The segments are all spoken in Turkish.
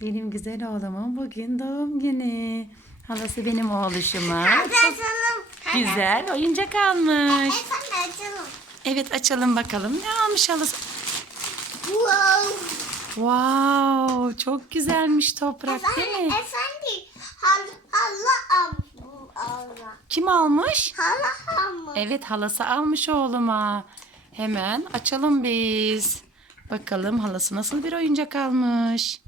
Benim güzel oğlumun bugün doğum günü. Halası benim oğluşuma. Açalım. Güzel oyuncak almış. Açalım. Evet açalım bakalım. Ne almış halası? Wow. Wow çok güzelmiş toprak değil mi? efendim. Hal, hala almış. Kim almış? Hala almış. Evet halası almış oğluma. Hemen açalım biz. Bakalım halası nasıl bir oyuncak almış.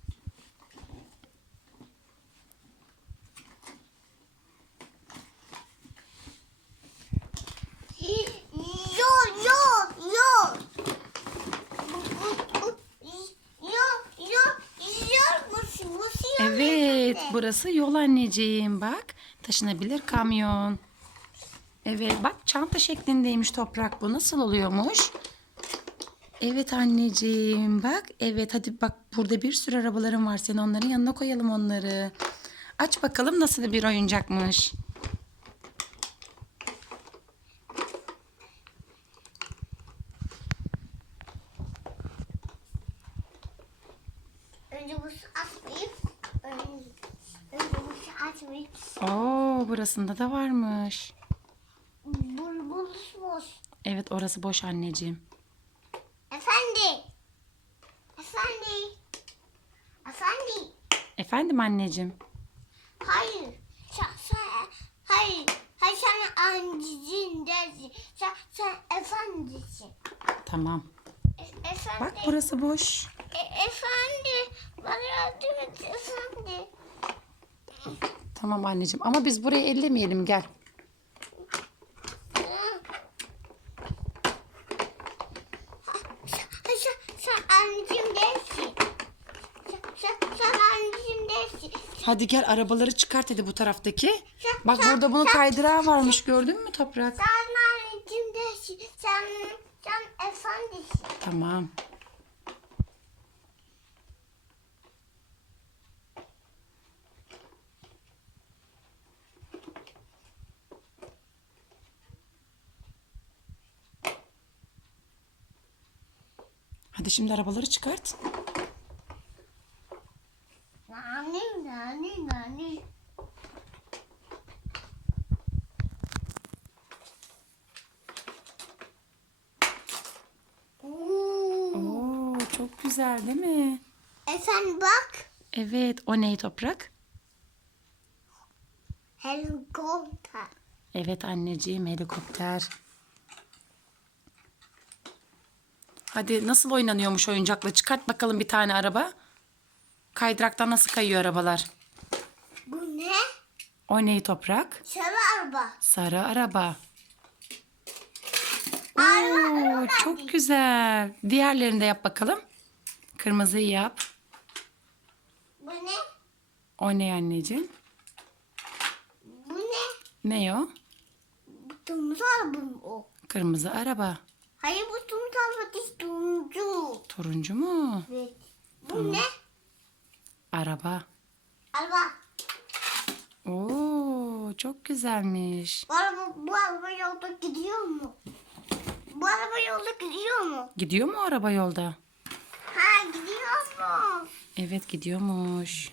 Evet burası yol anneciğim bak. Taşınabilir kamyon. Evet bak çanta şeklindeymiş toprak bu nasıl oluyormuş? Evet anneciğim bak. Evet hadi bak burada bir sürü arabaların var. Sen onların yanına koyalım onları. Aç bakalım nasıl bir oyuncakmış. Önce bu su Oo burasında da varmış. Bul bul bul. Evet orası boş anneciğim. Efendi. Efendi. Efendi. Efendim anneciğim. Hayır. Sen, sen, hayır. Hayır sen anneciğin dersin. Sen, sen efendisin. Tamam. E, efendi. Bak burası boş. E, efendi. Yardım et. Tamam anneciğim ama biz burayı ellemeyelim gel. Sen, sen, anneciğim dersin. Sen, sen, sen anneciğim dersin. Hadi gel arabaları çıkart hadi bu taraftaki. Sen- Bak sen- burada bunun sen- kaydırağı varmış gördün mü Toprak? Sen anneciğim dersin. Sen, sen efendisin. Tamam. Hadi şimdi arabaları çıkart. Nani nani nani. Oo. Çok güzel değil mi? Efendim bak. Evet o ne Toprak? Helikopter. Evet anneciğim helikopter. Hadi nasıl oynanıyormuş oyuncakla? Çıkart bakalım bir tane araba. Kaydıraktan nasıl kayıyor arabalar? Bu ne? O ne toprak? Sarı araba. Sarı araba. Araba, Oo, çok güzel. Diğerlerini de yap bakalım. Kırmızıyı yap. Bu ne? O ne anneciğim? Bu ne? Ne o? Bu turuncu araba mı o? Kırmızı araba. Hayır bu turuncu değil turuncu. Turuncu mu? Evet. Bu ne? Araba. Araba. Oo, çok güzelmiş. Bu araba, bu araba yolda gidiyor mu? Bu araba yolda gidiyor mu? Gidiyor mu araba yolda? Ha gidiyor mu? Evet gidiyormuş.